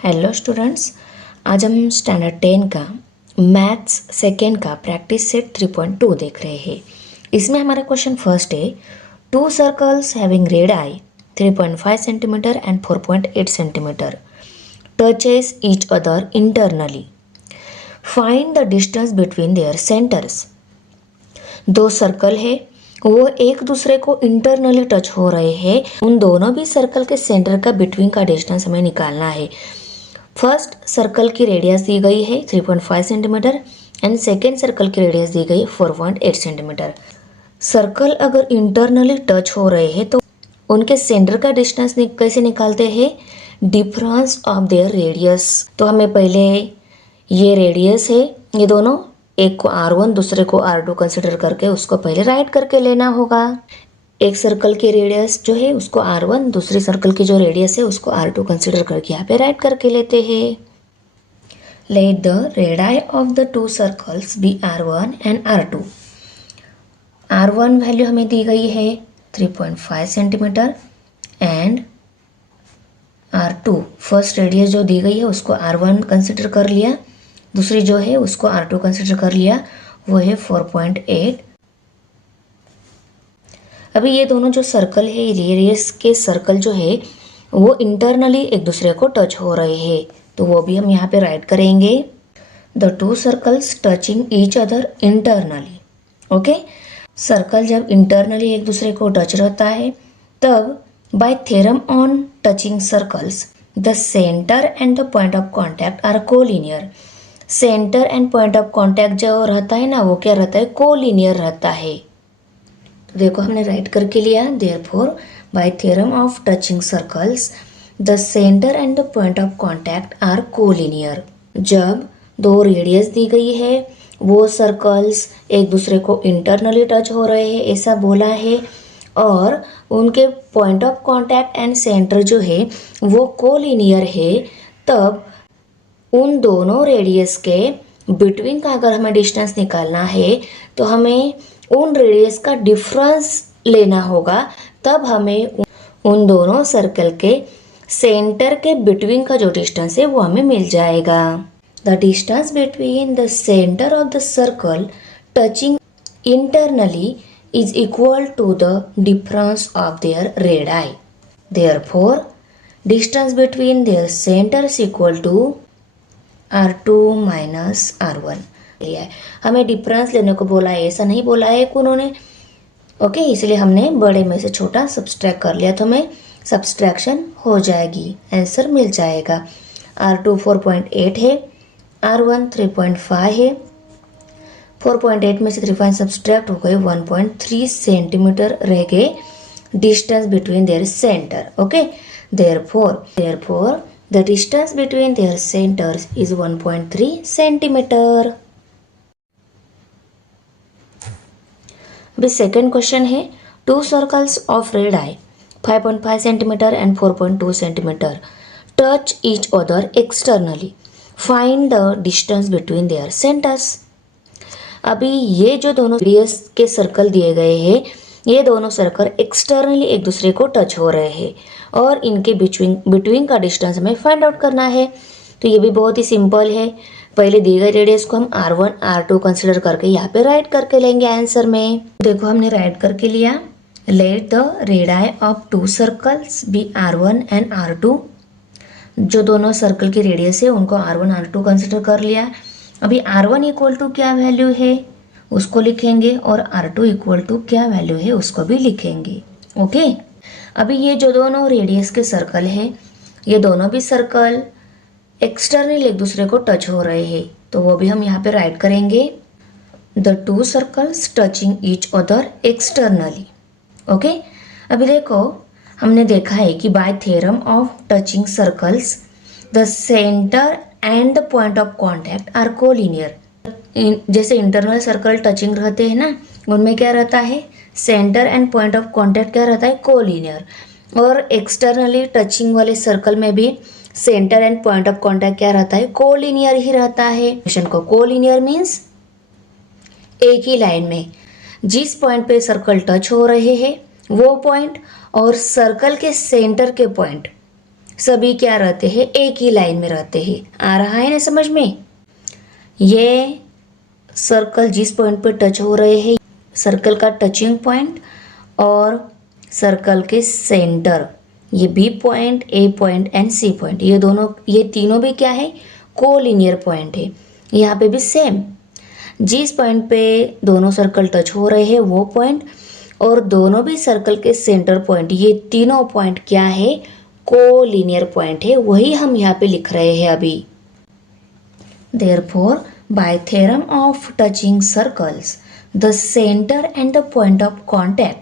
Hello students, आज हम standard 10 का मैथ्स सेकेंड का प्रैक्टिस सेट 3.2 देख रहे हैं। इसमें हमारा क्वेश्चन फर्स्ट है, to circles having red I 3.5 centimetre and 4.8 centimetre touches each other internally, find the distance between their centres. दो सर्कल है, वो एक दूसरे को इंटरनली टच हो रहे हैं। उन दोनों भी सर्कल के सेंटर का बिटवीन का डिस्टेंस हमें निकालना है। फर्स्ट सर्कल की रेडियस दी गई है 3.5 सेंटीमीटर एंड सेकेंड सर्कल की रेडियस दी गई 4.8 सेंटीमीटर। सर्कल अगर इंटरनली टच हो रहे हैं तो उनके सेंटर का डिस्टेंस कैसे निकालते हैं? Difference of their radius. तो हमें पहले ये रेडियस है, ये दोनों, एक को R1 दूसरे को R2 कंसिडर करके उसको पहले राइट करके लेना होगा। एक सर्कल की रेडियस जो है उसको R1, दूसरी सर्कल की जो रेडियस है उसको R2 कंसिडर करके यहाँ पे राइट करके लेते हैं। Let the radii of the two circles be R1 and R2। R1 value हमें दी गई है 3.5 centimetre and R2 first radius जो दी गई है उसको R1 कंसिडर कर लिया, दूसरी जो है उसको R2 कंसिडर कर लिया, वो है 4.8। अभी ये दोनों जो सर्कल है, रेडियस के सर्कल जो है वो इंटरनली एक दूसरे को टच हो रहे हैं, तो वो भी हम यहाँ पे राइट करेंगे। The two circles touching each other internally. Okay, circle जब इंटरनली एक दूसरे को टच रहता है तब by theorem on touching circles the centre and the point of contact are collinear. Centre and point of contact जो रहता है ना, वो क्या रहता है? कोलिनियर रहता है। तो देखो हमने राइट करके लिया, therefore by theorem of touching circles the centre and the point of contact are collinear. जब दो रेडियस दी गई है, वो सर्कल्स एक दूसरे को इंटरनली टच हो रहे हैं ऐसा बोला है, और उनके point of contact and centre जो है वो कोलिनियर है, तब उन दोनों रेडियस के बिटवीन का अगर हमें डिस्टेंस निकालना है तो हमें उन रेडियस का डिफरेंस लेना होगा, तब हमें उन दोनों सर्कल के सेंटर के बिटवीन का जो डिस्टेंस है वो हमें मिल जाएगा। The distance between the centre of the circle touching internally is equal to the difference of their radii. Therefore, distance between their centers equal to R2 minus R1 लिया है। हमें डिफरेंस लेने को बोला है, ऐसा नहीं बोला है उन्होंने। ओके, इसलिए हमने बड़े में से छोटा सब्सट्रैक्ट कर लिया, तो हमें सब्सट्रैक्शन हो जाएगी, आंसर मिल जाएगा। R2 4.8 है, R1 3.5 है। 4.8 में से 3.5 सब्सट्रैक्ट हो गए, 1.3 सेंटीमीटर रह गए distance between their centre. Okay, therefore the distance between their centres is 1.3 centimetre. अभी सेकेंड क्वेश्चन है, to circles of radii 5.5 centimetre and 4.2 centimetre touch each other externally, find the distance between their centres. अभी ये जो दोनों radius के circle दिए गए हैं, ये दोनों सर्कल एक्सटर्नली एक दूसरे को टच हो रहे हैं और इनके बिटवीन का डिस्टेंस हमें फाइंड आउट करना है। तो ये भी बहुत ही सिंपल है। पहले दिए गए रेडियस को हम R1 R2 कंसिडर करके यहाँ पे राइट करके लेंगे आंसर में। देखो हमने राइट करके लिया, let the radii of two circles be R1 and R2। जो दोनों सर्कल की रेडियस है उनको R1 R2 कंसिडर कर लिया। अभी R1 इक्वल टू क्या वैल्यू है उसको लिखेंगे, और R2 इक्वल टू क्या वैल्यू है उसको भी लिखेंगे। ओके, अभी ये जो दोनों रेडियस के सर्कल है, ये दोनों भी सर्कल एक्सटर्नल एक दूसरे को टच हो रहे हैं, तो वो भी हम यहाँ पे राइट करेंगे। The two circles touching each other externally. Okay, अभी देखो हमने देखा है कि by theorem of touching circles the centre and the point of contact are collinear. जैसे इंटरनल सर्कल टचिंग रहते हैं ना, उनमें क्या रहता है? Centre and point of contact क्या रहता है? कोलिनियर। और एक्सटर्नली टचिंग वाले सर्कल में भी centre and point of contact क्या रहता है? कोलिनियर ही रहता है। क्वेश्चन को कोलिनियर मीन्स एक ही लाइन में जिस पॉइंट पे सर्कल टच हो रहे हैं वो पॉइंट और सर्कल के सेंटर के पॉइंट सभी क्या रहते हैं, एक ही लाइन में रहते हैं। आ रहा है ना समझ में। ये सर्कल जिस पॉइंट पे टच हो रहे हैं, सर्कल का टचिंग पॉइंट और सर्कल के सेंटर, ये B point, A point and C point, ये दोनों, ये तीनों भी क्या है, कोलिनियर पॉइंट है। यहाँ पे भी सेम, जिस पॉइंट पे दोनों सर्कल टच हो रहे हैं वो पॉइंट और दोनों भी सर्कल के सेंटर पॉइंट, ये तीनों पॉइंट क्या है, कोलिनियर पॉइंट है। वही हम यहाँ पे लिख रहे हैं अभी। Therefore by theorem of touching circles the centre and the point of contact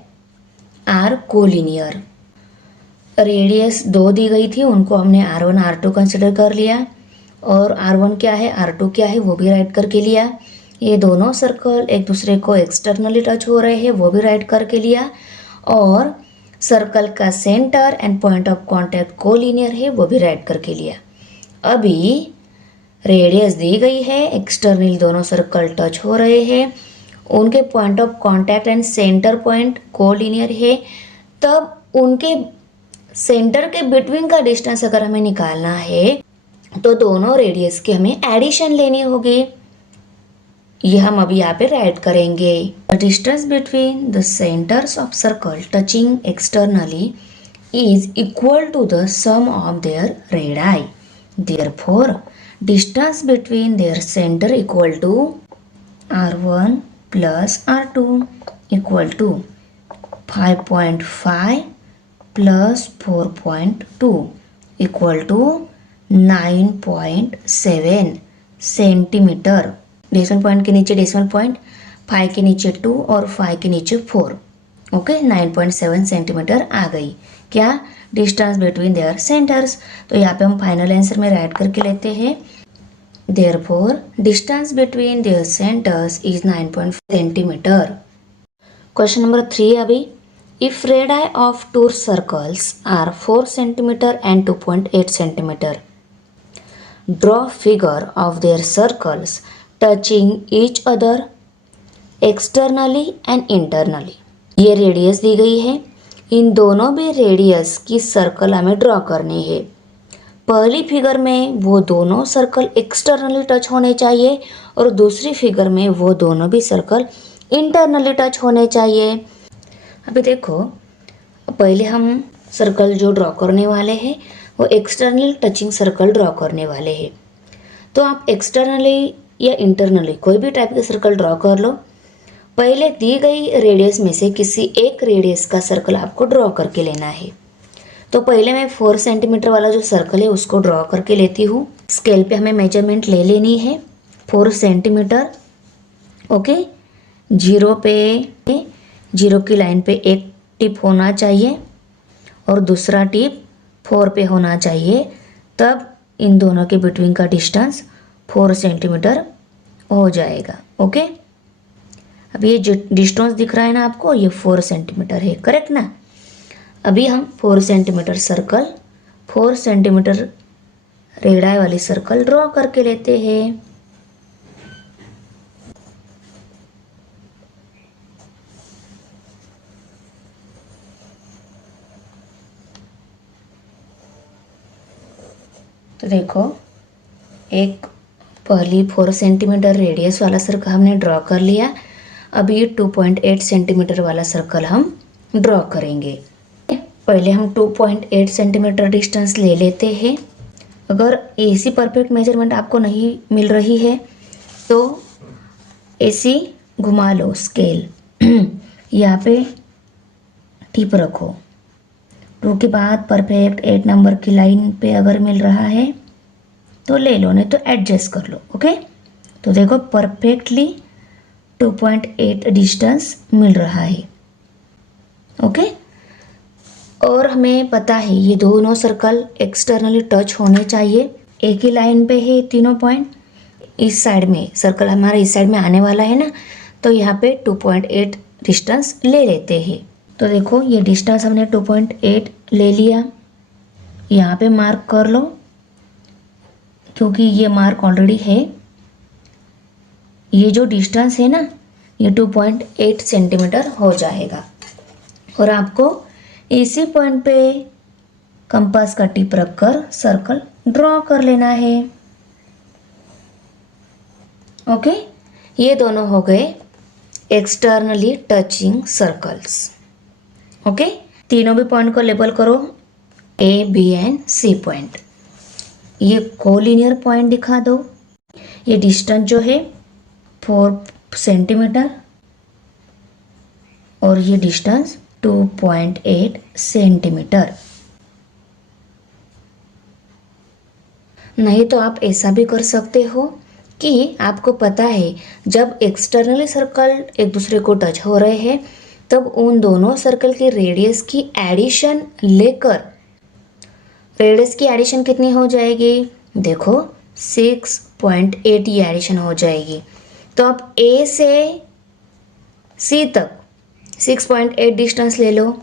are collinear. Radius 2 दी गई थी, उनको हमने R1 R2 कंसिडर कर लिया और R1 क्या है, R2 क्या है वो भी राइट करके लिया। ये दोनों सर्कल एक दूसरे को एक्सटर्नली टच हो रहे हैं वो भी राइट करके लिया और सर्कल का centre and point of contact collinear है वो भी राइट करके लिया। अभी रेडियस दी गई है, एक्सटर्नल दोनों सर्कल टच हो रहे हैं, उनके point of contact and centre point collinear है, तब उनके सेंटर के बिटवीन का डिस्टेंस अगर हमें निकालना है तो दोनों रेडियस की हमें एडिशन लेनी होगी। ये हम अभी यहाँ पे राइट करेंगे। The distance between the centres of circle touching externally is equal to the sum of their radii. Therefore distance between their centre equal to R1 plus R2 equal to 5.5 plus 4.2 equal to 9.7 centimetre. Decimal point के नीचे decimal point, 5 के नीचे 2 और 5 के नीचे 4, okay 9.7 centimetre आ गई क्या, distance between their centres. तो यहाँ पे हम फाइनल आंसर में राइट करके लेते हैं। Therefore distance between their centres is 9.5 centimetre. Question number 3 अभी, if radii of 2 circles are 4 centimetre and 2.8 centimetre, draw figure of their circles touching each other externally and internally. ये radius दी गई है, इन दोनों भी रेडियस की सर्कल हमें draw करनी है। पहली फिगर में वो दोनों सर्कल एक्सटर्नली टच होने चाहिए और दूसरी फिगर में वो दोनों भी सर्कल इंटरनली टच होने चाहिए। अभी देखो, पहले हम सर्कल जो ड्रॉ करने वाले हैं वो एक्सटर्नल टचिंग सर्कल ड्रॉ करने वाले हैं। तो आप एक्सटर्नली या इंटरनली कोई भी टाइप का सर्कल ड्रॉ कर लो। पहले दी गई रेडियस में से किसी एक रेडियस का सर्कल आपको ड्रॉ करके लेना है। तो पहले मैं 4 सेंटीमीटर वाला जो सर्कल है उसको ड्रॉ करके लेती हूँ। स्केल पे हमें मेजरमेंट ले लेनी है 4 सेंटीमीटर, ओके। जीरो की लाइन पे एक टिप होना चाहिए और दूसरा टिप 4 पे होना चाहिए, तब इन दोनों के बिटवीन का डिस्टेंस 4 सेंटीमीटर हो जाएगा, ओके। अब ये जो डिस्टेंस दिख रहा है ना आपको, ये 4 सेंटीमीटर है, करेक्ट ना। अभी हम 4 सेंटीमीटर सर्कल, 4 सेंटीमीटर रेडाई वाली सर्कल ड्रॉ करके लेते हैं। तो देखो, एक पहली 4 सेंटीमीटर रेडियस वाला सर्कल हमने ड्रॉ कर लिया। अभी 2.8 सेंटीमीटर वाला सर्कल हम ड्रॉ करेंगे। पहले हम 2.8 सेंटीमीटर डिस्टेंस ले लेते हैं। अगर ऐसी परफेक्ट मेजरमेंट आपको नहीं मिल रही है तो ऐसी घुमा लो स्केल, यहाँ पे टिप रखो, 2 के बाद परफेक्ट 8 नंबर की लाइन पे अगर मिल रहा है तो ले लो, नहीं तो एडजस्ट कर लो, ओके। तो देखो परफेक्टली 2.8 डिस्टेंस मिल रहा है, ओके। और हमें पता है ये दोनों सर्कल एक्सटर्नली टच होने चाहिए, एक ही लाइन पे है तीनों पॉइंट। इस साइड में सर्कल हमारा इस साइड में आने वाला है ना, तो यहाँ पे 2.8 डिस्टेंस ले लेते हैं। तो देखो ये डिस्टेंस हमने 2.8 ले लिया, यहाँ पे मार्क कर लो क्योंकि ये मार्क ऑलरेडी है। ये जो डिस्टेंस है ना, ये 2.8 सेंटीमीटर हो जाएगा और आपको इसी पॉइंट पे कंपास का टिप रखकर सर्कल ड्रॉ कर लेना है। ओके, ये दोनों हो गए एक्सटर्नली टचिंग सर्कल्स। ओके, तीनों भी पॉइंट को लेबल करो, ए, बी एंड सी पॉइंट। ये कोलिनियर पॉइंट दिखा दो। ये डिस्टेंस जो है 4 सेंटीमीटर और ये डिस्टेंस 2.8 सेंटीमीटर। नहीं तो आप ऐसा भी कर सकते हो कि आपको पता है जब एक्सटर्नली सर्कल एक दूसरे को टच हो रहे हैं तब उन दोनों सर्कल की रेडियस की एडिशन लेकर, रेडियस की एडिशन कितनी हो जाएगी, देखो 6.8 ये एडिशन हो जाएगी। तो आप ए से सी तक 6.8 डिस्टेंस ले लो,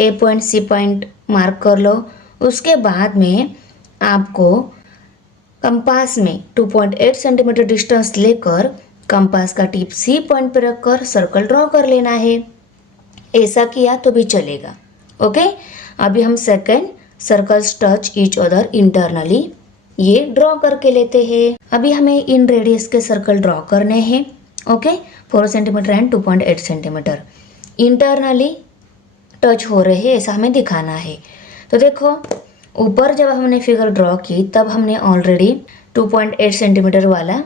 ए पॉइंट सी पॉइंट मार्क कर लो। उसके बाद में आपको कंपास में 2.8 सेंटीमीटर डिस्टेंस लेकर कंपास का टिप सी पॉइंट पर रखकर सर्कल ड्रॉ कर लेना है। ऐसा किया तो भी चलेगा। ओके, अभी हम second circles touch each other internally ये ड्रॉ करके लेते हैं। अभी हमें इन रेडियस के सर्कल ड्रॉ करने हैं। Okay, 4 centimetre and 2.8 centimetre internally touch हो रहे हैं, ऐसा हमें दिखाना है। तो देखो, ऊपर जब हमने फिगर ड्रॉ की तब हमने ऑलरेडी 2.8 सेंटीमीटर वाला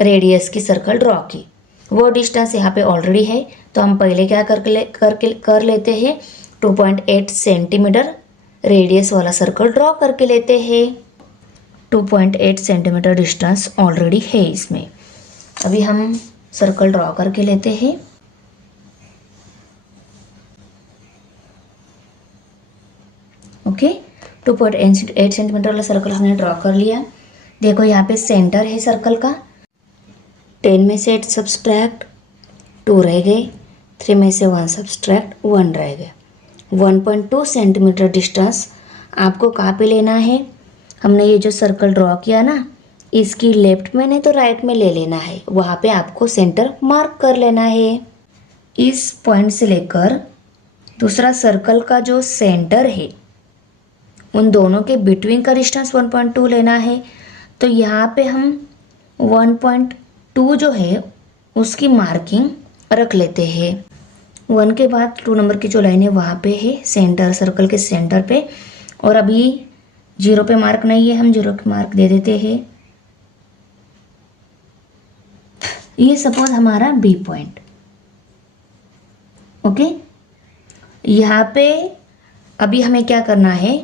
रेडियस की सर्कल ड्रॉ की। वो डिस्टेंस यहाँ पे ऑलरेडी है, तो हम पहले क्या कर लेते हैं, 2.8 सेंटीमीटर रेडियस वाला सर्कल ड्रॉ करके लेते हैं। 2.8 सेंटीमीटर डिस्टेंस ऑलरेडी है इसमें। अभी हम सर्कल ड्रॉ करके लेते हैं। ओके, 2.8 सेंटीमीटर वाला सर्कल हमने ड्रॉ कर लिया। देखो यहाँ पे सेंटर है सर्कल का। 10 में से 8 सब्सट्रैक्ट 2 रह गए, 3 में से 1 सब्सट्रैक्ट 1 रह गए। 1.2 सेंटीमीटर डिस्टेंस आपको कहाँ पे लेना है, हमने ये जो सर्कल ड्रॉ किया ना, इसकी लेफ्ट में नहीं तो राइट में ले लेना है। वहाँ पे आपको सेंटर मार्क कर लेना है। इस पॉइंट से लेकर दूसरा सर्कल का जो सेंटर है उन दोनों के बिटवीन का डिस्टेंस 1.2 लेना है। तो यहाँ पे हम 1.2 जो है उसकी मार्किंग रख लेते हैं। 1 के बाद 2 नंबर की जो लाइन है वहाँ पे है सेंटर, सर्कल के सेंटर पे। और अभी 0 पे मार्क नहीं है, हम 0 पे मार्क दे देते हैं। ये सपोज हमारा बी पॉइंट। ओके, यहाँ पे अभी हमें क्या करना है,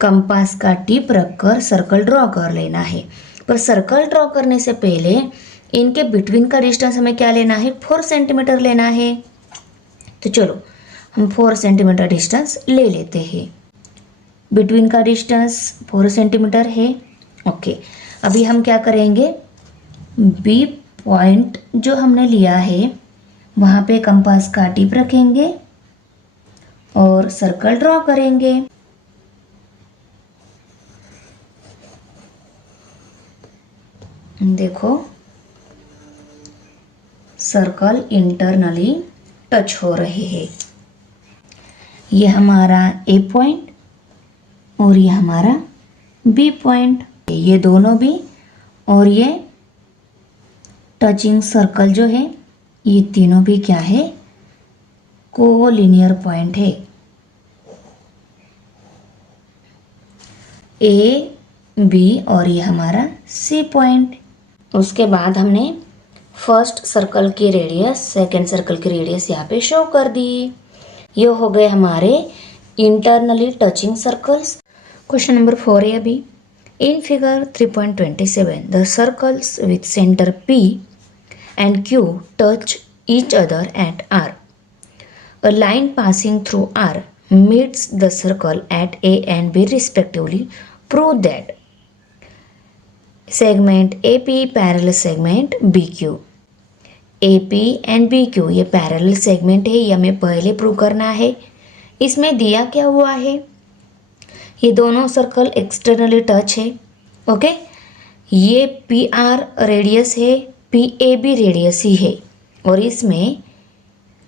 कंपास का टिप रखकर सर्कल ड्रॉ कर लेना है। पर सर्कल ड्रॉ करने से पहले इनके बिटवीन का डिस्टेंस हमें क्या लेना है, 4 सेंटीमीटर लेना है। तो चलो हम 4 सेंटीमीटर डिस्टेंस ले लेते हैं। बिटवीन का डिस्टेंस 4 सेंटीमीटर है। ओके, अभी हम क्या करेंगे, बी पॉइंट जो हमने लिया है वहाँ पे कंपास का टिप रखेंगे और सर्कल ड्रॉ करेंगे। देखो, सर्कल इंटरनली टच हो रहे हैं। ये हमारा ए पॉइंट और ये हमारा बी पॉइंट, ये दोनों भी और ये टचिंग सर्कल जो है ये तीनों भी क्या है, कोलिनियर पॉइंट है। ए, बी और ये हमारा सी पॉइंट। उसके बाद हमने फर्स्ट सर्कल की रेडियस, सेकेंड सर्कल की रेडियस यहाँ पे शो कर दी। ये हो गए हमारे internally touching circles. Question number 4 है अभी। In figure 3.27 the circles with centre P and Q touch each other at R. A line passing through R meets the circle at A and B respectively. Prove that segment AP parallel segment BQ. AP and BQ ये parallel segment है, ये हमें पहले prove करना है। इसमें दिया क्या हुआ है, ये दोनों सर्कल एक्सटर्नली टच है। ओके, ये PR रेडियस है, PAB रेडियस ही है और इसमें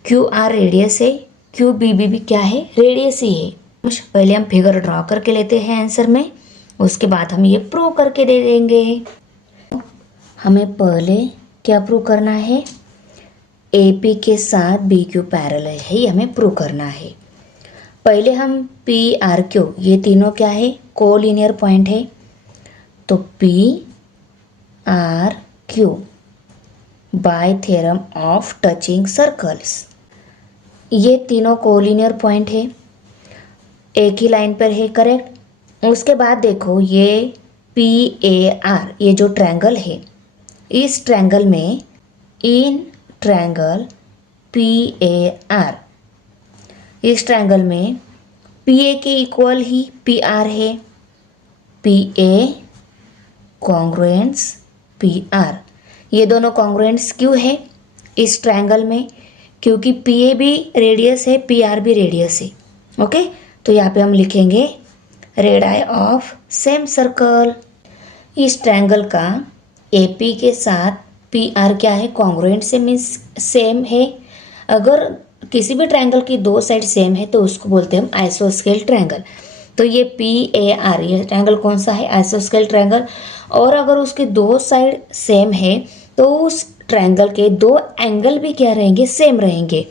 QR रेडियस है, QBB भी क्या है, रेडियस ही है। पहले हम फिगर ड्रॉ करके लेते हैं आंसर में, उसके बाद हम ये प्रूव करके दे देंगे। हमें पहले क्या प्रूव करना है, AP के साथ BQ पैरेलल है, ये हमें प्रूव करना है। पहले हम PRQ, ये तीनों क्या है, कोलिनियर पॉइंट है, तो PRQ bye theorem of touching circles, ये तीनों कोलिनियर पॉइंट है, एक ही लाइन पर है, करेक्ट। उसके बाद देखो ये PAR, ये जो ट्रायंगल है, इस ट्रायंगल में इन ट्रायंगल PAR, इस ट्रायंगल में PA के इक्वल ही PR है, PA कॉन्ग्रुएंस PR, ये दोनों कॉन्ग्रुएंट्स क्यों है इस ट्रायंगल में, क्योंकि PA भी रेडियस है, PR भी रेडियस है। ओके, तो यहाँ पे हम लिखेंगे रेडाई ऑफ सेम सर्कल। इस ट्रायंगल का AP के साथ PR क्या है, कॉन्ग्रुएंट से, मीन्स सेम है। अगर किसी भी ट्रायंगल की दो साइड सेम है तो उसको बोलते हैं हम आइसोस्केल ट्रायंगल। तो ये PAR, ये ट्रायंगल कौन सा है, आइसोस्केल ट्रायंगल। और अगर उसके दो साइड सेम है तो उस ट्रायंगल के दो एंगल भी क्या रहेंगे, सेम रहेंगे।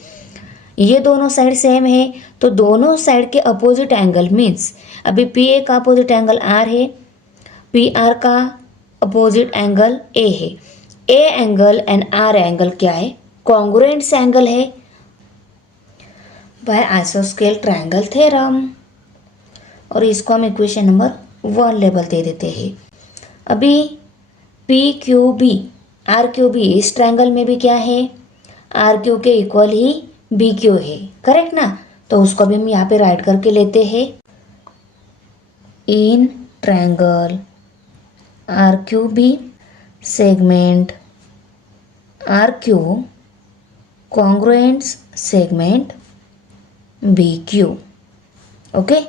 ये दोनों साइड सेम है तो दोनों साइड के अपोजिट एंगल, मीन्स अभी PA का अपोजिट एंगल R है, PR का अपोजिट एंगल A है। A angle and R angle क्या है, कॉन्ग्रुएंट्स एंगल है बाय आइसोस्केल ट्रायंगल थ्योरम। और इसको हम इक्वेशन नंबर 1 लेवल दे देते हैं। अभी PQB RQB, इस ट्रायंगल में भी क्या है, RQ के इक्वल ही BQ है, करेक्ट ना। तो उसको भी हम यहाँ पे राइट करके लेते हैं, in triangle RQB segment RQ congruents segment BQ। Okay,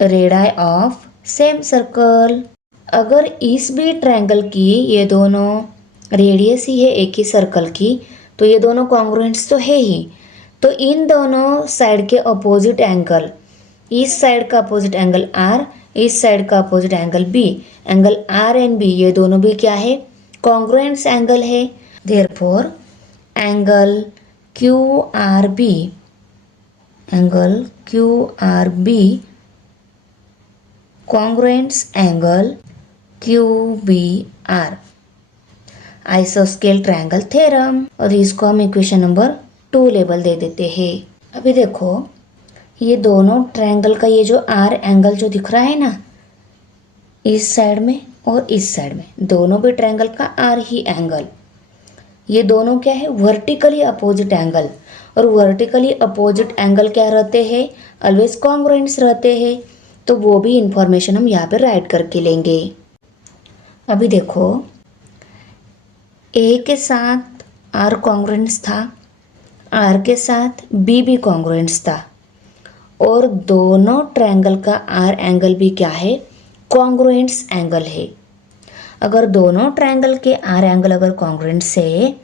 radii of same circle. अगर इस भी ट्रायंगल की ये दोनों रेडियस ही है एक ही सर्कल की, तो ये दोनों कॉन्ग्रुएंट्स तो है ही। तो इन दोनों साइड के अपोजिट एंगल, इस साइड का अपोजिट एंगल R, इस साइड का opposite angle B, angle R and B ये दोनों भी क्या है, कॉन्ग्रुएंट्स एंगल है। Therefore angle QRB, angle QRB congruents angle QBR, आइसोस्केल ट्रायंगल थ्योरम। और इसको हम इक्वेशन नंबर 2 लेवल दे देते हैं। अभी देखो ये दोनों ट्रायंगल का ये जो R एंगल जो दिख रहा है ना, इस साइड में और इस साइड में, दोनों भी ट्रायंगल का R ही एंगल, ये दोनों क्या है, वर्टिकली अपोजिट एंगल। और वर्टिकली अपोजिट एंगल क्या रहते हैं, ऑलवेज कॉन्ग्रुएंट्स रहते हैं। तो वो भी इंफॉर्मेशन हम यहाँ पे राइट करके लेंगे। अभी देखो A के साथ R कॉन्ग्रुएंट्स था, R के साथ B भी कॉन्ग्रुएंट्स था, और दोनों ट्रायंगल का R एंगल भी क्या है, कॉन्ग्रुएंट्स एंगल है। अगर दोनों ट्रायंगल के R एंगल अगर कॉन्ग्रुएंट्स है,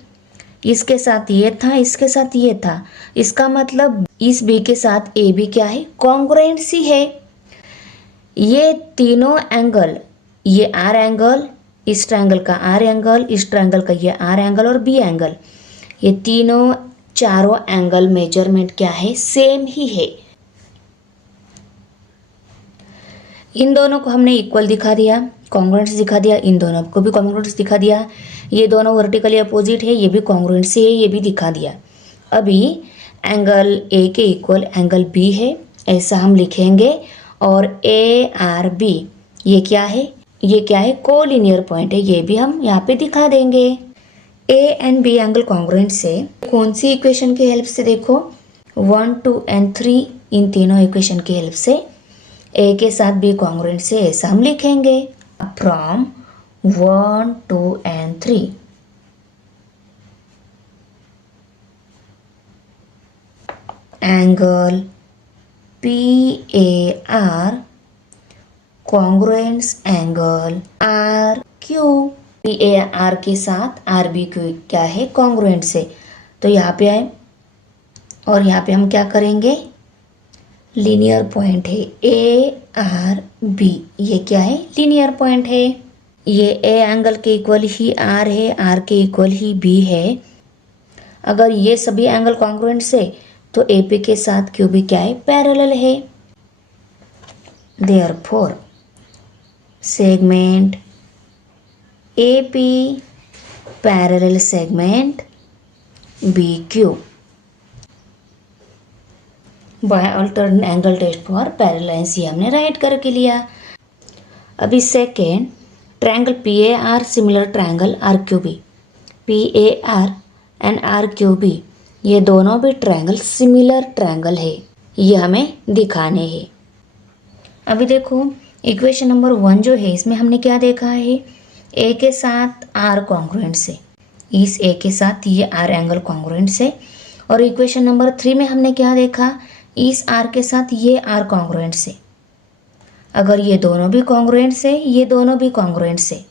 इसके साथ ये था, इसके साथ ये था, इसका मतलब इस B के साथ A भी क्या है, कॉन्ग्रुएंट्स ही है। ये तीनों एंगल, ये R एंगल, इस ट्रायंगल का R एंगल, इस ट्रायंगल का ये R एंगल और B एंगल, ये तीनों चारों एंगल मेजरमेंट क्या है, सेम ही है। इन दोनों को हमने इक्वल दिखा दिया, कॉन्ग्रुएंट्स दिखा दिया, इन दोनों को भी कॉन्ग्रुएंट्स दिखा दिया। ये दोनों वर्टिकली अपोजिट है, ये भी कॉन्ग्रुएंट्स है, ये भी दिखा दिया। अभी एंगल A के इक्वल एंगल B है, ऐसा हम लिखेंगे। और ARB ये क्या है, ये क्या है, कोलिनियर पॉइंट है, ये भी हम यहाँ पे दिखा देंगे। A and B angle congruent से कौन सी इक्वेशन की हेल्प से, देखो 1, 2 एंड 3, इन तीनों इक्वेशन की हेल्प से A के साथ B कॉन्ग्रुएंट से ऐसा हम लिखेंगे, from 1, 2 and 3 angle PAR congruents angle RQ, PAR के साथ RBQ क्या है, कॉन्ग्रुएंट से। तो यहाँ पे आए और यहाँ पे हम क्या करेंगे, लीनियर पॉइंट है ए आर बी, ये क्या है? लीनियर पॉइंट है। ये ए एंगल के इक्वल ही आर है, आर के इक्वल ही बी है। अगर ये सभी एंगल कॉन्ग्रुएंट से तो ए पी के साथ क्यू बी क्या है? पैरेलल है। Therefore segment A P parallel segment B Q by alternate angle test for parallel lines, ये हमने राइट करके लिया। अभी second, triangle P A R similar triangle R Q B, P A R and R Q B ये दोनों भी triangle similar triangle है, ये हमें दिखाने हैं। अभी देखो इक्वेशन नंबर 1 जो है इसमें हमने क्या देखा है? ए के साथ आर कॉन्ग्रुएंट से, इस ए के साथ ये आर एंगल कॉन्ग्रुएंट से। और इक्वेशन नंबर 3 में हमने क्या देखा? इस आर के साथ ये आर कॉन्ग्रुएंट से। अगर ये दोनों भी कॉन्ग्रुएंट से, ये दोनों भी कॉन्ग्रुएंट से,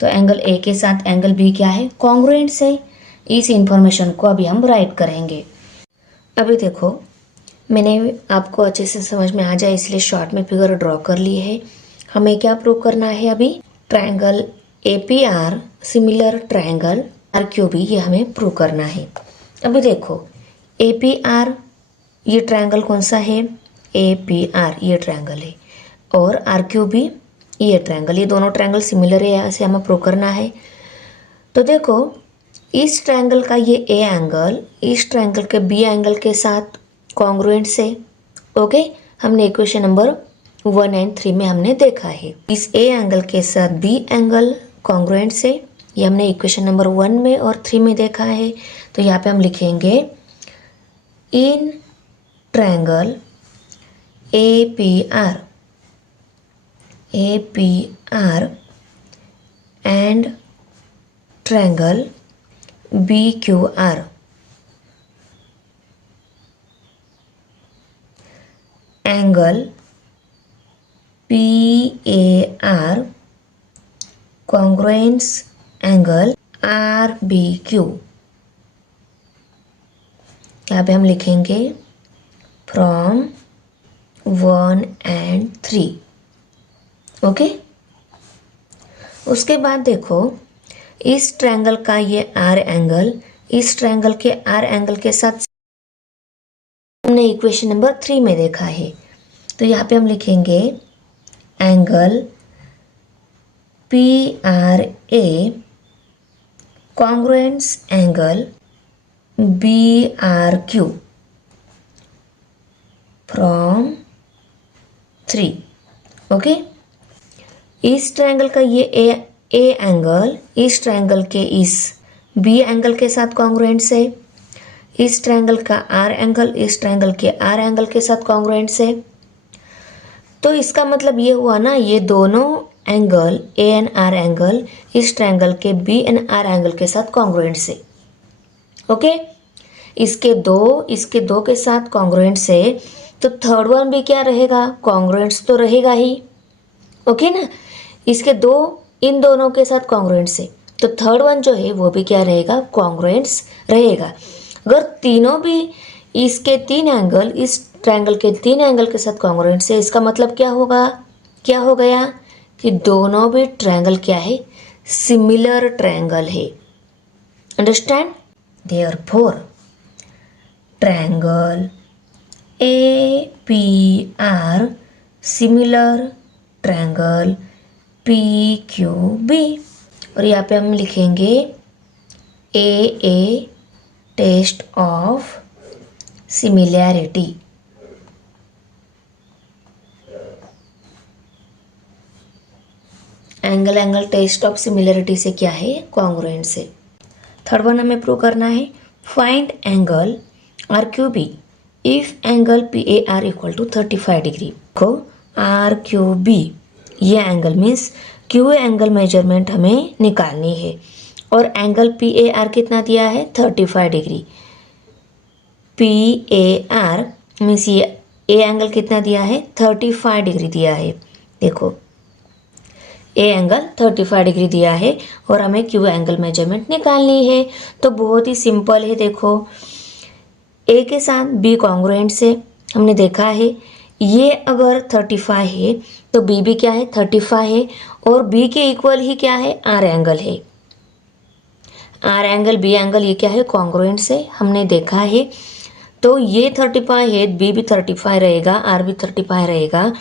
तो एंगल ए के साथ एंगल बी क्या है? कॉन्ग्रुएंट से। इस इंफॉर्मेशन को अभी हम राइट करेंगे। अभी देखो मैंने आपको अच्छे से समझ में आ जाए इसलिए शॉर्ट में फिगर ड्रॉ कर ली है। हमें क्या प्रूव करना है अभी? Triangle A P R similar triangle R Q B, ये हमें प्रूव करना है। अभी देखो ए पी आर ये ट्रायंगल कौन सा है? ए पी आर ये ट्रायंगल है, और आर क्यू बी ये ट्रायंगल, ये दोनों ट्रायंगल सिमिलर है, ऐसे हमें प्रूव करना है। तो देखो इस ट्रायंगल का ये ए एंगल इस ट्रायंगल के बी एंगल के साथ कॉन्ग्रुएंट से। ओके, हमने इक्वेशन नंबर 1 एंड 3 में हमने देखा है। इस ए एंगल के साथ बी एंगल कॉन्ग्रुएंट से, ये हमने इक्वेशन नंबर 1 में और 3 में देखा है। तो यहाँ पे हम लिखेंगे in triangle A P R and triangle B Q R, angle P A R congruence angle R B Q. यहाँ पे हम लिखेंगे फ्रॉम 1 एंड 3। ओके, उसके बाद देखो इस ट्रायंगल का ये आर एंगल इस ट्रायंगल के आर एंगल के साथ हमने इक्वेशन नंबर 3 में देखा है। तो यहाँ पे हम लिखेंगे angle P R A congruence angle B R Q from 3। Okay, इस ट्रायंगल का ये ए एंगल इस ट्रायंगल के इस बी एंगल के साथ कॉन्ग्रुएंट है, इस ट्रायंगल का आर एंगल इस ट्रायंगल के आर एंगल के साथ कॉन्ग्रुएंट है। तो इसका मतलब ये हुआ ना, ये दोनों angle A and R angle इस ट्रायंगल के बी एंड आर एंगल के साथ कॉन्ग्रुएंट है। ओके, इसके दो के साथ कॉन्ग्रुएंट है, तो थर्ड वन भी क्या रहेगा? कॉन्ग्रुएंट्स तो रहेगा ही। ओके ना, इसके इन दोनों के साथ कॉन्ग्रुएंट्स है, तो थर्ड वन जो है वो भी क्या रहेगा? कॉन्ग्रुएंट्स रहेगा। अगर तीनों भी इसके 3 एंगल इस ट्रायंगल के 3 एंगल के साथ कॉन्ग्रुएंट्स है, इसका मतलब क्या होगा? क्या हो गया कि दोनों भी ट्रायंगल क्या है? सिमिलर ट्रायंगल है। Understand? Therefore triangle A P R similar triangle P Q B, और यहाँ पे हम लिखेंगे a test of similarity. Angle test of similarity से क्या है? कॉन्ग्रुएंट से। थर्ड वन हमें प्रूव करना है find angle R Q B if angle P A R equal to 35 degree. को आर क्यू बी ये angle means Q angle measurement हमें निकालनी है, और एंगल पी ए आर कितना दिया है? 35 degree. P A are means ये ए एंगल कितना दिया है? 35 डिग्री दिया है। देखो ए एंगल 35 डिग्री दिया है और हमें क्यू एंगल मेजरमेंट निकालनी है। तो बहुत ही सिंपल है। देखो ए के साथ बी कॉन्ग्रुएंट से हमने देखा है, ये अगर 35 है तो बी भी क्या है 35 है, और बी के इक्वल ही क्या है आर एंगल है। आर एंगल बी एंगल ये क्या है कॉन्ग्रुएंट से हमने देखा है। तो ये 35 है, बी भी 35 रहेगा, आर भी 35 रहेगा।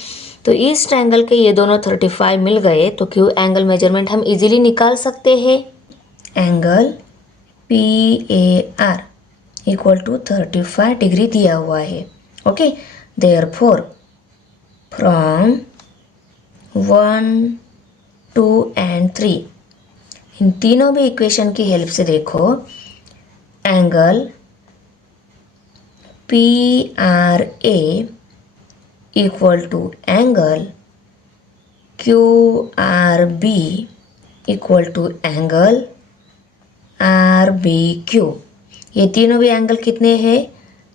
तो इस ट्रायंगल के ये दोनों 35 मिल गए तो क्यू एंगल मेजरमेंट हम इजीली निकाल सकते हैं। Angle P A R equal to 35 degree दिया हुआ है। ओके, देयरफॉर फ्रॉम 1, 2 एंड 3 इन तीनों भी इक्वेशन की हेल्प से देखो, angle P R A equal to angle Q R B equal to angle R B Q. ये तीनों भी एंगल कितने हैं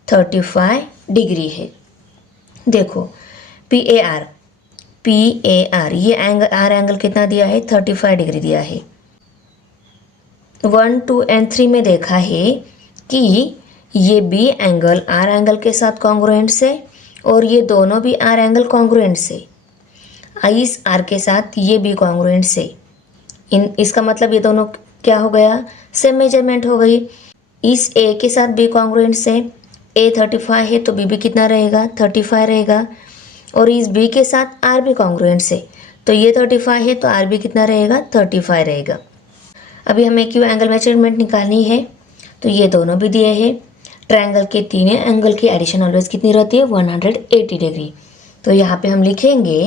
35 डिग्री है। देखो पी ए आर ये एंगल आर एंगल कितना दिया है 35 डिग्री दिया है। 1, 2 एंड 3 में देखा है कि ये बी एंगल आर एंगल के साथ कॉन्ग्रुएंट से, और ये दोनों भी आर एंगल कॉन्ग्रुएंट से, इस आर के साथ ये बी कॉन्ग्रुएंट से। इसका मतलब ये दोनों क्या हो गया सेम मेजरमेंट हो गई। इस ए के साथ बी कॉन्ग्रुएंट से, ए 35 है तो बी भी कितना रहेगा 35 रहेगा, और इस बी के साथ आर भी कॉन्ग्रुएंट से, तो ये 35 है तो आर भी कितना रहेगा 35 रहेगा। अभी हमें क्यू एंगल मेजरमेंट निकालनी है, तो ये दोनों भी दिए हैं। ट्रायंगल के तीनों एंगल की एडिशन ऑलवेज कितनी रहती है 180 डिग्री। तो यहाँ पे हम लिखेंगे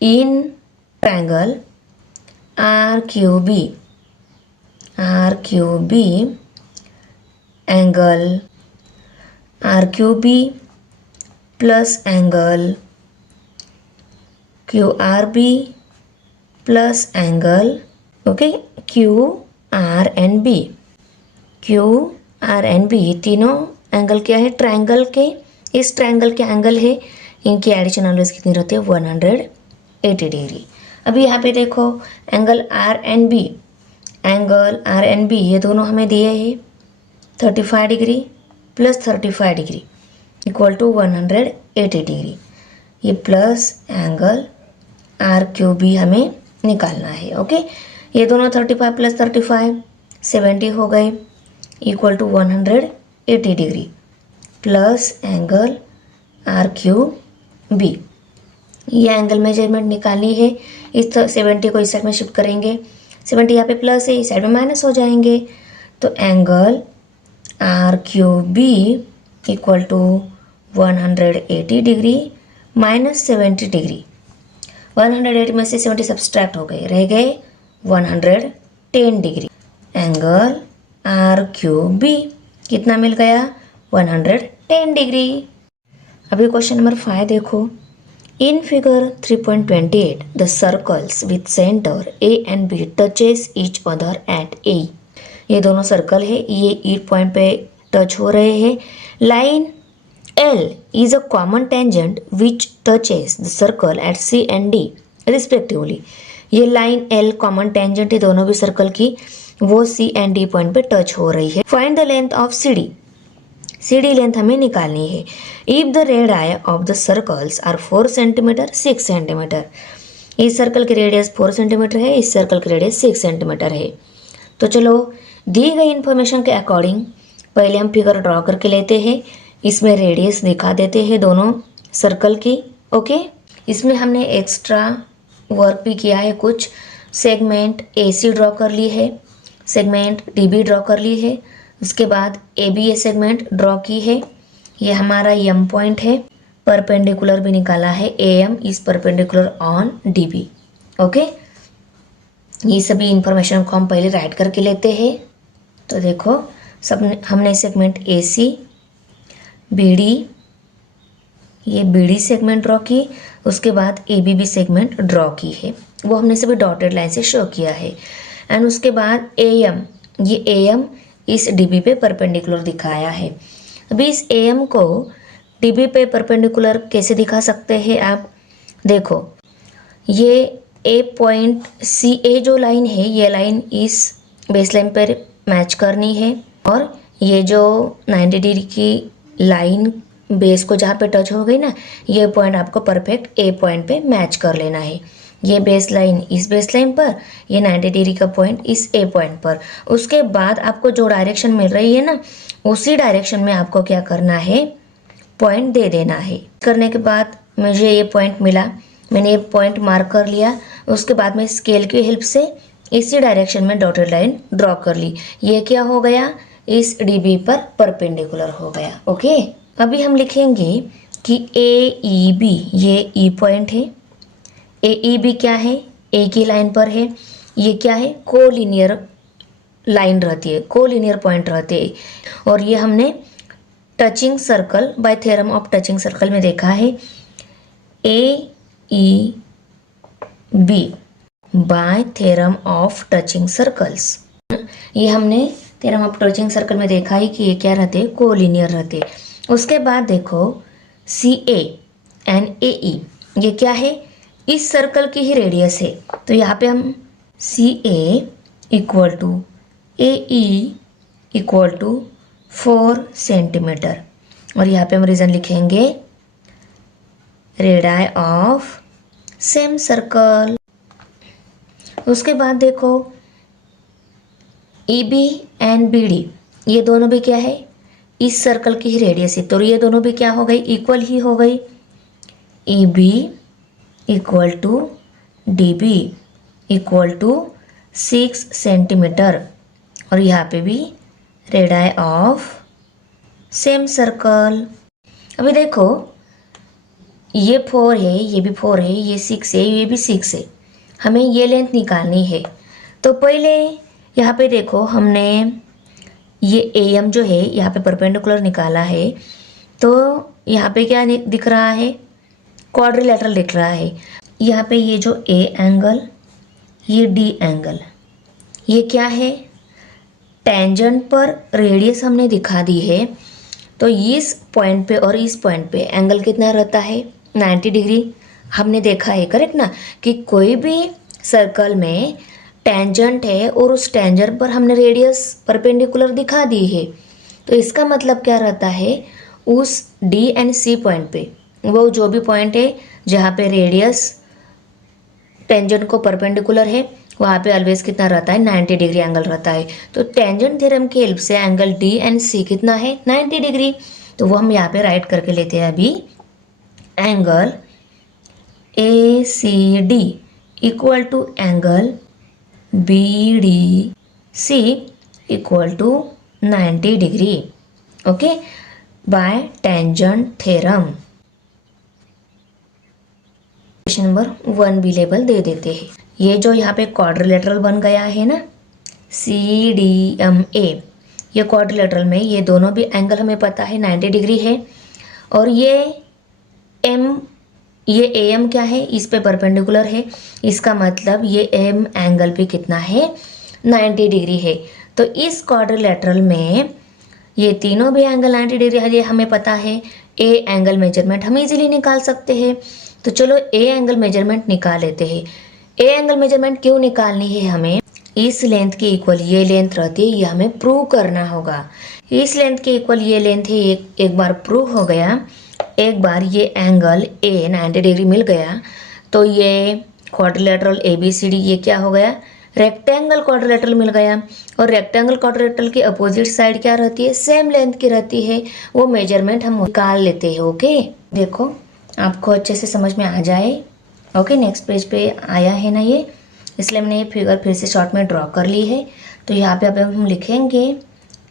in triangle R Q B angle R Q B plus angle Q R B plus angle okay Q R and B. Q R and B ये तीनों एंगल क्या है ट्रायंगल के, इस ट्रायंगल के एंगल है, इनकी एडिशन ऑलवेज कितनी रहती है 180 डिग्री। अभी यहाँ पे देखो एंगल आर एंड बी ये दोनों हमें दिए हैं 35 degree plus 35 degree equal to 180 degree. ये plus angle R Q B हमें निकालना है। ओके, ये दोनों 35 प्लस 35 70 हो गए equal to 180 degree plus angle R Q B. ये एंगल मेजरमेंट निकालनी है। इस 70 को इस साइड में शिफ्ट करेंगे, 70 यहाँ पे प्लस है, इस साइड में माइनस हो जाएंगे, तो angle R Q B equal to 180 degree minus 70 degree. 180 में से 70 सब्सट्रैक्ट हो गए, रह गए 110 degree. Angle R Q B कितना मिल गया 110 डिग्री। अभी क्वेश्चन नंबर 5 देखो, in figure 3.28 the circles with centre A and B touches each other at A. ये दोनों सर्कल है, ये ई पॉइंट पे टच हो रहे हैं। Line L is a common tangent which touches the circle at C and D respectively। ये line L common tangent है दोनों भी सर्कल की, वो C and D पॉइंट पे टच हो रही है। Find the length of CD length हमें निकालनी है। If the radii of the circles are 4 centimetre 6 centimetre. इस सर्कल की रेडियस 4 सेंटीमीटर है, इस सर्कल की रेडियस 6 सेंटीमीटर है। तो चलो दी गई इन्फॉर्मेशन के अकॉर्डिंग पहले हम फिगर ड्रॉ करके लेते हैं। इसमें रेडियस दिखा देते हैं दोनों सर्कल की। ओके, इसमें हमने एक्स्ट्रा वर्क भी किया है, कुछ सेगमेंट AC ड्रॉ कर ली है, सेगमेंट DB ड्रॉ कर ली है, उसके बाद ABA सेगमेंट ड्रॉ की है। ये हमारा M पॉइंट है, परपेंडिकुलर भी निकाला है AM is perpendicular on DB। Okay, ये सभी इंफॉर्मेशन को हम पहले राइट करके लेते हैं। तो देखो सब हमने सेगमेंट AC BD ये BD सेगमेंट ड्रॉ की, उसके बाद ABB सेगमेंट ड्रॉ की है, वो हमने सभी डॉटेड लाइन से शो किया है। एंड उसके बाद AM ये AM इस DB पे परपेंडिकुलर दिखाया है। अभी इस AM को DB पे परपेंडिकुलर कैसे दिखा सकते हैं आप देखो, ये A पॉइंट CA जो लाइन है ये लाइन इस बेस लाइन पर मैच करनी है, और ये जो 90 डिग्री की लाइन बेस को जहाँ पे टच हो गई ना, ये पॉइंट आपको परफेक्ट ए पॉइंट पे मैच कर लेना है। ये बेस लाइन इस बेस लाइन पर, ये 90 डिग्री का पॉइंट इस ए पॉइंट पर। उसके बाद आपको जो डायरेक्शन मिल रही है ना, उसी डायरेक्शन में आपको क्या करना है, पॉइंट दे देना है। करने के बाद मुझे ये पॉइंट मिला, मैंने ये पॉइंट मार्क कर लिया। उसके बाद में स्केल की हेल्प से इसी डायरेक्शन में डॉटेड लाइन ड्रॉ कर ली। ये क्या हो गया, इस डीबी पर परपेंडिकुलर हो गया। ओके, अभी हम लिखेंगे कि ए ई बी, ये ई पॉइंट है। ए ई बी क्या है, ए की लाइन पर है। ये क्या है, कोलिनियर लाइन रहती है, कोलिनियर पॉइंट रहते हैं। और ये हमने touching circle by theorem of touching circle में देखा है। A E B by theorem of touching circles, ये हमने थ्योरम ऑफ टचिंग सर्कल में देखा है कि ये क्या रहते हैं, कोलिनियर रहते हैं। उसके बाद देखो सी ए एंड ए ई, ये क्या है, इस सर्कल की ही रेडियस है। तो यहाँ पे हम C A equal to A E equal to 4 centimetre, और यहाँ पे हम रीजन लिखेंगे रेडियाई ऑफ सेम सर्कल। उसके बाद देखो E B and B D, ये दोनों भी क्या है, इस सर्कल की ही रेडियस है। तो ये दोनों भी क्या हो गई, इक्वल ही हो गई। E B equal to D B equal to 6 centimetre, और यहाँ पे भी रेडियाई ऑफ सेम सर्कल। अभी देखो ये 4 है, ये भी 4 है, ये 6 है, ये भी 6 है। हमें ये लेंथ निकालनी है। तो पहले यहाँ पे देखो हमने ये ए एम जो है यहाँ पे परपेंडिकुलर निकाला है। तो यहाँ पे क्या दिख रहा है, क्वाड्रिलेटरल दिख रहा है। यहाँ पे ये जो ए एंगल, ये डी एंगल, ये क्या है, टेंजेंट पर रेडियस हमने दिखा दी है। तो इस पॉइंट पे और इस पॉइंट पे एंगल कितना रहता है, 90 डिग्री। हमने देखा है, करेक्ट ना, कि कोई भी सर्कल में टेंजेंट है और उस टेंजेंट पर हमने रेडियस परपेंडिकुलर दिखा दी है। तो इसका मतलब क्या रहता है, उस डी एंड सी पॉइंट पे, वो जो भी पॉइंट है जहाँ पे रेडियस टेंजेंट को परपेंडिकुलर है, वहाँ पे ऑलवेज कितना रहता है, 90 डिग्री एंगल रहता है। तो टेंजेंट थ्योरम की हेल्प से एंगल डी एंड सी कितना है, 90 डिग्री। तो वो हम यहाँ पे राइट करके लेते हैं अभी, angle A C D equal to angle B D C equal to 90 degree. Okay, by tangent theorem. Question number 1 B label दे देते हैं। ये जो यहाँ पे क्वाड्रिलेटरल बन गया है ना, सी डी एम ए, ये क्वाड्रिलेटरल में ये दोनों भी एंगल हमें पता है 90 डिग्री है। और ये ए एम क्या है, इस पे परपेंडिकुलर है। इसका मतलब ये एम एंगल पे कितना है, 90 डिग्री है। तो इस क्वाड्रिलेटरल में ये तीनों भी एंगल 90 डिग्री है, ये हमें पता है। ए एंगल मेजरमेंट हम इजीली निकाल सकते हैं। तो चलो ए एंगल मेजरमेंट निकाल लेते हैं। ए एंगल मेजरमेंट क्यों निकालनी है हमें, इस लेंथ के इक्वल ये लेंथ रहती है, ये हमें प्रूव करना होगा। इस लेंथ के इक्वल ये लेंथ है, एक बार प्रूव हो गया। एक बार ये एंगल ए 90 डिग्री मिल गया, तो ये quadrilateral A B C D ये क्या हो गया, रेक्टेंगल क्वाड्रिलेटरल मिल गया। और रेक्टेंगल क्वाड्रिलेटरल की अपोजिट साइड क्या रहती है, सेम लेंथ की रहती है। वो मेजरमेंट हम निकाल लेते हैं। ओके, देखो आपको अच्छे से समझ में आ जाए। ओके, नेक्स्ट पेज पे आया है ना ये, इसलिए मैंने ये फिगर फिर से शॉर्ट में ड्रॉ कर ली है। तो यहाँ पे अब हम लिखेंगे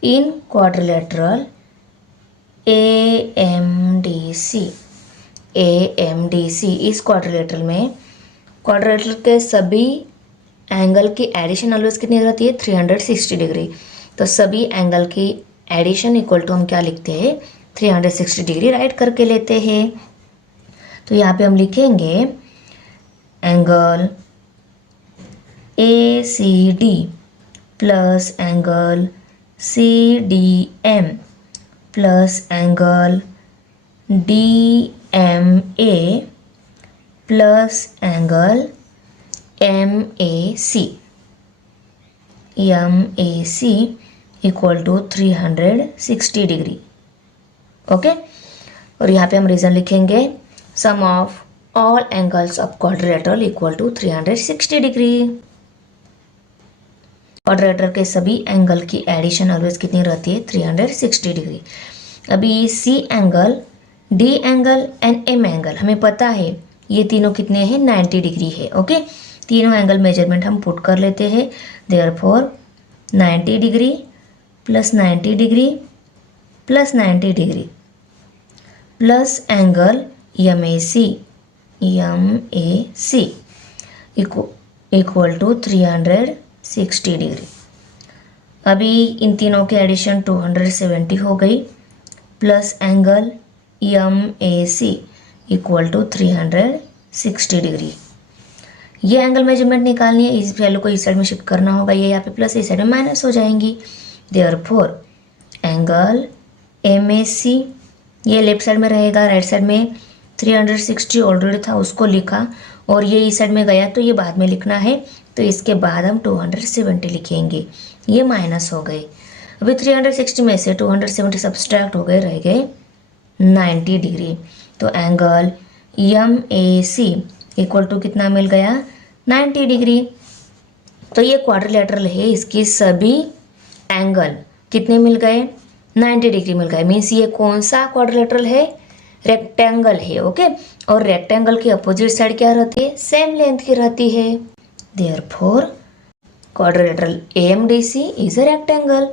in quadrilateral A M D C. इस क्वाड्रिलेटरल में क्वाड्रिलेटरल के सभी एंगल की एडिशन ऑलवेज कितनी रहती है, 360 डिग्री। तो सभी एंगल की एडिशन इक्वल टू हम क्या लिखते हैं, 360 डिग्री राइट करके लेते हैं। तो यहाँ पे हम लिखेंगे angle A C D plus angle C D M plus angle D M A plus angle M A C equal to 360 degree. Okay, और यहाँ पे हम रीजन लिखेंगे sum of all angles of quadrilateral equal to 360 degree. Quadrilateral के सभी angle की addition always कितनी रहती है, 360 डिग्री। अभी C angle, D angle and M angle हमें पता है ये तीनों कितने हैं, 90 डिग्री है। ओके, तीनों एंगल मेजरमेंट हम पुट कर लेते हैं। Therefore 90 degree plus 90 degree plus 90 degree plus angle M A C equal to 360 degree. अभी इन तीनों के एडिशन 270 हो गई plus angle M A C equal to 360 degree. ये एंगल मेजरमेंट निकालनी है, इस वैल्यू को इस साइड में शिफ्ट करना होगा, ये यहाँ पे प्लस इस साइड में माइनस हो जाएंगी। देयरफॉर एंगल एम ए सी ये लेफ्ट साइड में रहेगा, राइट साइड में 360 ऑलरेडी था उसको लिखा और ये इस साइड में गया तो ये बाद में लिखना है, तो इसके बाद हम 270 लिखेंगे, ये माइनस हो गए। अभी 360 में से 270 सब्सट्रैक्ट हो गए, रह गए 90 डिग्री। तो angle M A C equal to कितना मिल गया, 90 डिग्री। तो ये क्वाड्रिलेटरल है, इसकी सभी एंगल कितने मिल गए, 90 डिग्री मिल गए। मीन्स ये कौन सा क्वाड्रिलेटरल है, रेक्टेंगल है। ओके, और रेक्टेंगल की अपोजिट साइड क्या रहती है, सेम लेंथ की रहती है। Therefore quadrilateral AMDC is a rectangle.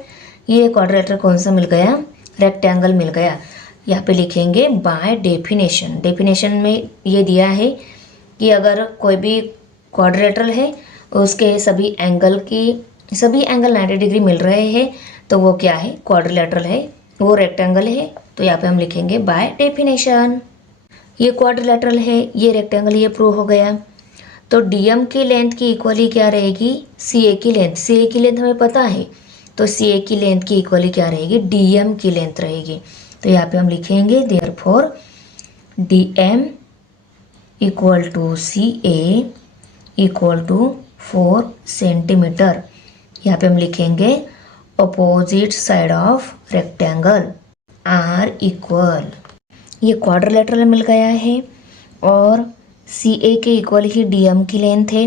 ये क्वाड्रिलेटरल कौन सा मिल गया, रेक्टेंगल मिल गया। यहाँ पे लिखेंगे बाय डेफिनेशन। डेफिनेशन में ये दिया है कि अगर कोई भी क्वाड्रिलेटरल है उसके सभी एंगल 90 डिग्री मिल रहे हैं तो वो क्या है, क्वाड्रिलेटरल है, वो रेक्टेंगल है। तो यहाँ पे हम लिखेंगे बाय डेफिनेशन। ये क्वाड्रिलेटरल है, ये रेक्टेंगल, ये प्रूव हो गया। तो डीएम की लेंथ की इक्वली क्या रहेगी, सीए की लेंथ। सीए की लेंथ हमें पता है, तो सीए की लेंथ की इक्वली क्या रहेगी, डीएम की लेंथ रहेगी। तो यहाँ पे हम लिखेंगे therefore DM equal to CA equal to 4 centimetre. यहाँ पे हम लिखेंगे opposite side of rectangle are equal. ये क्वाड्रिलेटरल मिल गया है और सी ए के इक्वल ही डी एम की लेंथ है।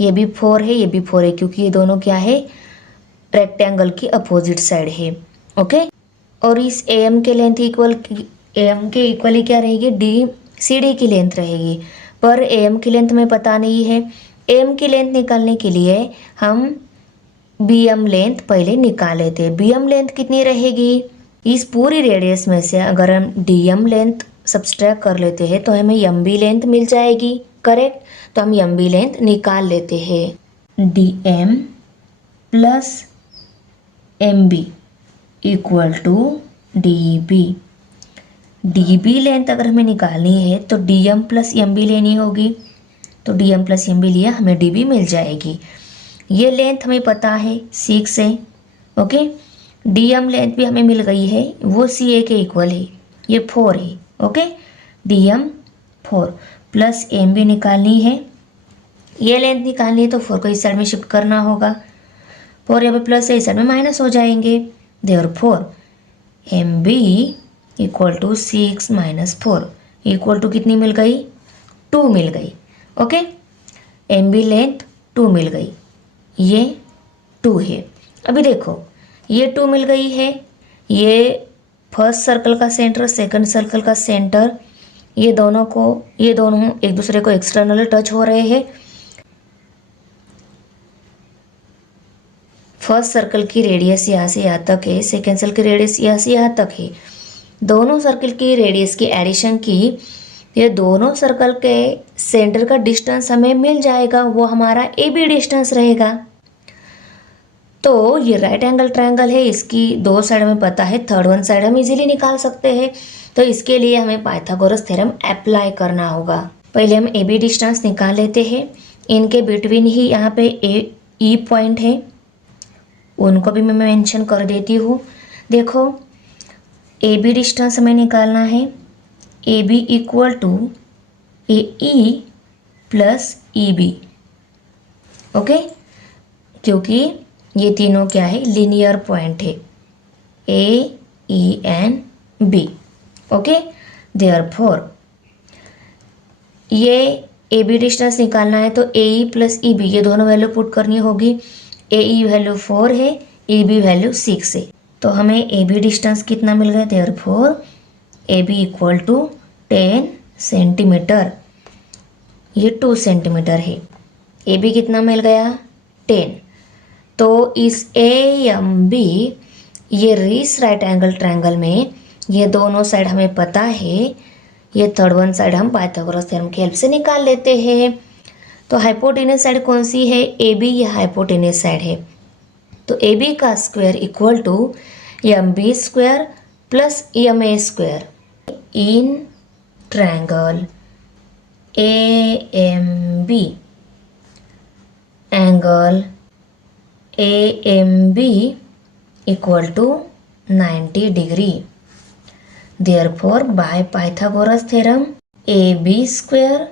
ये भी 4 है, ये भी 4 है, क्योंकि ये दोनों क्या है, रेक्टेंगल की अपोजिट साइड है। ओके, और इस ए एम के लेंथ इक्वली क्या रहेगी, डी सी डी की लेंथ रहेगी। पर ए एम की लेंथ हमें पता नहीं है। ए एम की लेंथ निकालने के लिए हम बी एम लेंथ पहले निकाल लेते हैं। बी एम लेंथ कितनी रहेगी, इस पूरी रेडियस में से अगर हम डी एम लेंथ सब्सट्रैक्ट कर लेते हैं तो हमें एम बी लेंथ मिल जाएगी। करेक्ट, तो हम एम बी लेंथ निकाल लेते हैं। D M plus M B equal to D B. D B length अगर हमें निकालनी है तो D M plus M B लेनी होगी। तो D M plus M B लिया, हमें डी बी मिल जाएगी। ये लेंथ हमें पता है 6 है। ओके, डी एम लेंथ भी हमें मिल गई है, वो सी ए के इक्वल है, ये 4 है। Okay, D M 4 plus M B निकालनी है। ये लेंथ निकालनी है तो 4 को इस साइड में शिफ्ट करना होगा। 4 यहाँ पे प्लस है, इस साइड में माइनस हो जाएंगे। Therefore M B equal to 6 minus 4 equal to कितनी मिल गई, 2 मिल गई। ओके, एम बी लेंथ 2 मिल गई, ये 2 है। अभी देखो ये 2 मिल गई है, ये फर्स्ट सर्कल का सेंटर, सेकंड सर्कल का सेंटर, ये दोनों एक दूसरे को एक्सटर्नली टच हो रहे हैं। फर्स्ट सर्कल की रेडियस यहाँ से यहाँ तक है, सेकेंड सर्कल की रेडियस यहाँ से यहाँ तक है। दोनों सर्कल की रेडियस की एडिशन की, ये दोनों सर्कल के सेंटर का डिस्टेंस हमें मिल जाएगा, वो हमारा ए बी डिस्टेंस रहेगा। तो ये राइट एंगल ट्रायंगल है, इसकी 2 साइड में पता है, थर्ड वन साइड हम इजीली निकाल सकते हैं। तो इसके लिए हमें पाइथागोरस थ्योरम अप्लाई करना होगा। पहले हम ए बी डिस्टेंस निकाल लेते हैं। इनके बिटवीन ही यहाँ पे ई पॉइंट है, उनको भी मैं मेंशन कर देती हूँ। देखो ए बी डिस्टेंस हमें निकालना है, A B equal to A E plus E B. Okay, क्योंकि ये तीनों क्या है, लीनियर पॉइंट है, A E and B. Okay, therefore ये ए बी डिस्टेंस निकालना है तो ए ई प्लस ई बी ये दोनों वैल्यू पुट करनी होगी। ए ई वैल्यू 4 है, ई बी वैल्यू 6 है, तो हमें ए बी डिस्टेंस कितना मिल गया, therefore A B equal to 10 centimetre, ये 2 सेंटीमीटर है। ए बी कितना मिल गया, 10। तो इस ए एम बी ये रिस राइट एंगल ट्रायंगल में ये दोनों साइड हमें पता है, ये थर्ड वन साइड हम पाइथागोरस थ्योरम की हेल्प से निकाल लेते हैं। तो हाइपोटेनस साइड कौन सी है, ए बी, ये हाइपोटेनस साइड है। तो ए बी का square equal to M B square plus M A square in triangle A M B, angle A M B equal to 90 degree. Therefore by Pythagoras theorem A B square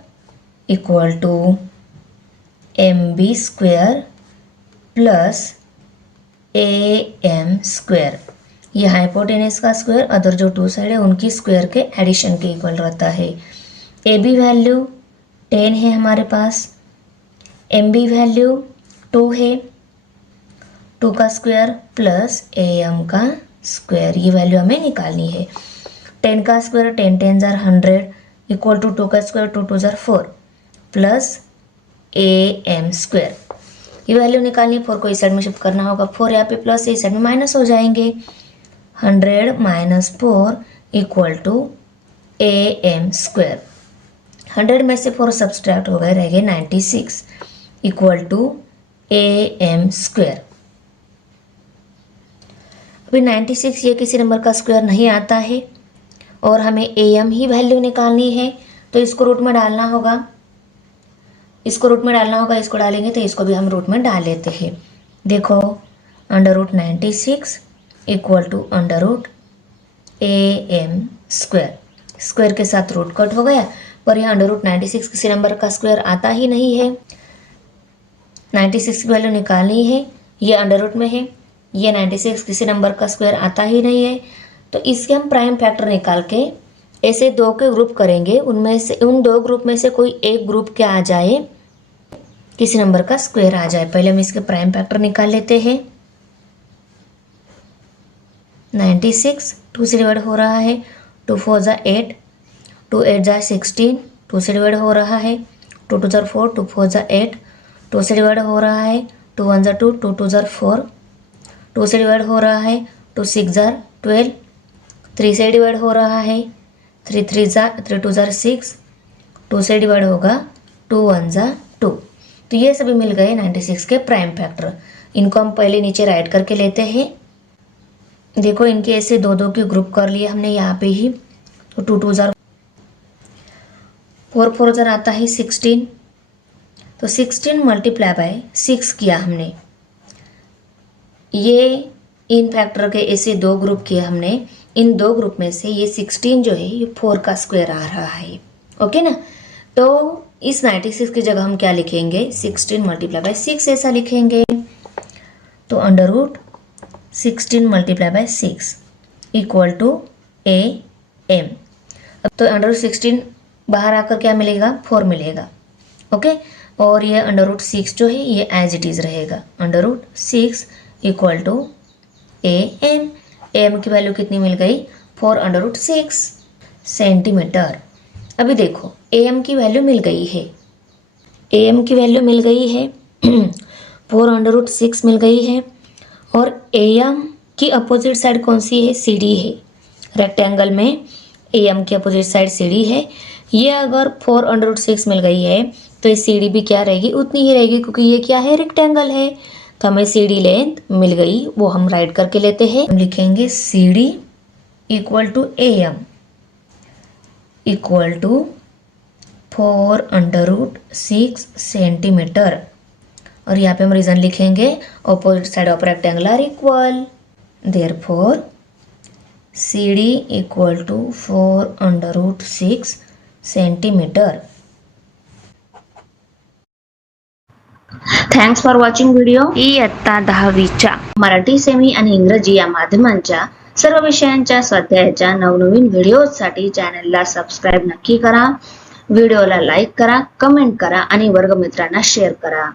equal to M B square plus A M square, ये hypotenuse का square, other जो two side है उनकी square के addition के equal रहता है। A B value 10 है हमारे पास, एम बी वैल्यू 2 है, 2 का स्क्वायर प्लस ए एम का स्क्वायर, ये वैल्यू हमें निकालनी है। 10 का स्क्वायर 10 10 जार 100 इक्वल टू 2 का स्क्वायर 2 2 जार 4 प्लस ए एम स्क्वायर, ये वैल्यू निकालनी। 4 को इस साइड में शिफ्ट करना होगा, 4 यहाँ पे प्लस इस साइड में माइनस हो जाएंगे। 100 minus 4 equal to A M square, 100 में से 4 सब्सट्रैक्ट हो गए, रह गए 96 equal to A M square. अभी 96 ये किसी नंबर का स्क्वायर नहीं आता है और हमें ए एम ही वैल्यू निकालनी है, तो इसको रूट में डालना होगा, इसको रूट में डालना होगा, इसको डालेंगे तो इसको भी हम रूट में डाल लेते हैं। देखो under root 96 equal to under root A M square, square के साथ रूट कट हो गया, पर यहाँ अंडर रूट 96 किसी नंबर का स्क्वायर आता ही नहीं है। 96 की वैल्यू निकालनी है, ये अंडर रूट में है, ये 96 किसी नंबर का स्क्वायर आता ही नहीं है, तो इसके हम प्राइम फैक्टर निकाल के ऐसे 2 के ग्रुप करेंगे, उनमें से उन 2 ग्रुप में से कोई एक ग्रुप क्या आ जाए, किसी नंबर का स्क्वायर आ जाए। पहले हम इसके प्राइम फैक्टर निकाल लेते हैं। 96 2 से डिवाइड हो रहा है, 2 4 जा 8, 2 8 जा 16, 2 से डिवाइड हो रहा है, 2 2 जा 4, 2 4 जा 8, 2 से डिवाइड हो रहा है, 2 1 जा 2, 2 2 जा 4, 2 से डिवाइड हो रहा है, 2 6 जा 12, 3 से डिवाइड हो रहा है, 3 3 2 जा 6, 2 से डिवाइड होगा, 2 1 जा 2। तो ये सभी मिल गए 96 के प्राइम फैक्टर। इनको हम पहले नीचे राइट करके लेते हैं। देखो इनके ऐसे 2 के ग्रुप कर लिए हमने यहाँ पे ही, तो 2 2 जार 4 4 जार आता है 16, तो 16 मल्टीप्लाई बाय 6 किया हमने। ये इन फैक्टर के ऐसे 2 ग्रुप किए हमने, इन 2 ग्रुप में से ये 16 जो है ये 4 का स्क्वायर आ रहा है, ओके ना। तो इस 96 की जगह हम क्या लिखेंगे, 16 मल्टीप्लाई बाय 6 ऐसा लिखेंगे। तो under root 16 multiply by 6 equal to A M. अब तो अंडर रूट 16 बाहर आकर क्या मिलेगा, 4 मिलेगा, ओके। और ये अंडर रूट 6 जो है ये एज इट इज़ रहेगा, under root 6 equal to A M. M की वैल्यू कितनी मिल गई, 4 अंडर रूट 6 सेंटीमीटर। अभी देखो ए एम की वैल्यू मिल गई है, ए एम की वैल्यू मिल गई है 4 अंडर रूट 6 मिल गई है, और ए एम की अपोजिट साइड कौन सी है, सी डी है। रेक्टेंगल में ए एम की अपोजिट साइड सी डी है। ये अगर 4 अंडर रूट 6 मिल गई है तो ये सी डी भी क्या रहेगी, उतनी ही रहेगी, क्योंकि ये क्या है, रेक्टेंगल है। तो हमें सी डी लेंथ मिल गई, वो हम राइट करके लेते हैं। हम लिखेंगे C D equal to A M equal to 4 under root 6 centimetre, और यहाँ पे हम रीजन लिखेंगे opposite side of rectangle are equal, therefore C D equal to 4 under root 6 centimetre. Thanks for watching video. इयत्ता 10वीच्या मराठी सेमी आणि इंग्रजी या माध्यमांच्या सर्व विषयांच्या स्वाध्यायाच्या नवनवीन व्हिडिओसाठी चॅनलला सबस्क्राईब नक्की करा. व्हिडिओला लाईक करा, कमेंट करा आणि वर्गमित्रांना शेअर करा.